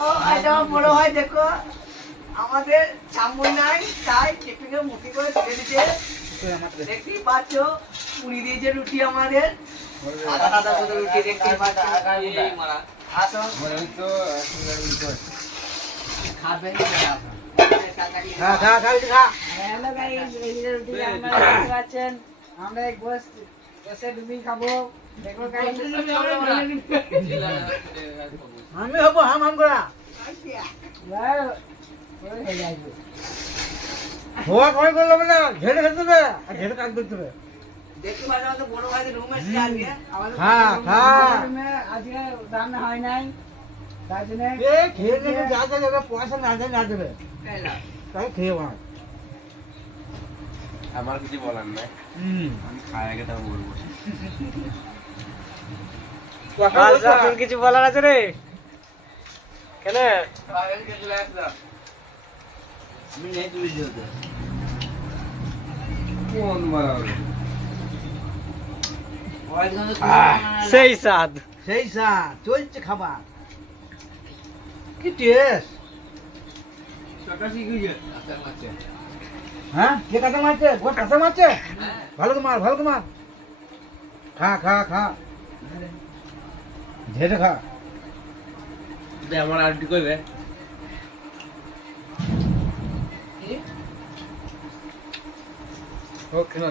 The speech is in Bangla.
এটা বড় হয় দেখো আমাদের চামড় নাই তাই টিফিনে মুঠি করে তুলে দিচ্ছে দেখতেই পাচ্ছ পুরি দিয়েছে রুটি আমাদের আধা আধা করে রুটি দেখতেই পাচ্ছ আসো খাবে হ্যালো গাইস এই যে রুটি আপনারা দেখতে পাচ্ছেন আমরা এক বসে ডুবি খাবো দেখো গাইস আমি হবো হাম করা হওয়া কয় করলো না ঘেরে খেতে হবে আর ঘেরে কাজ করতে হবে দেখতে পাচ্ছ আমাদের বড় ভাইদের রুম এসে আজকে আমাদের রুমে আজকে রান্না হয় নাই তাই জন্য খেয়ে নেবে যা যা যাবে পয়সা না দেয় না দেবে তাই খেয়ে আমার আমার কিছু বলার নাই আমি খাই আগে তাও বলবো তোর কিছু বলার আছে রে কেন আমি নেই তুলে যেতে কোন মারাবে সেই স্বাদ সেই স্বাদ চলছে খাবার কি টেস্ট টাকা শিখে যে আচ্ছা আচ্ছা হ্যাঁ কে কাঁচা মারছে গোট কাঁচা মারছে ভালো তো মার খা খা খা ঝেড়ে খা দে আমার আরটি কইবে ও কেন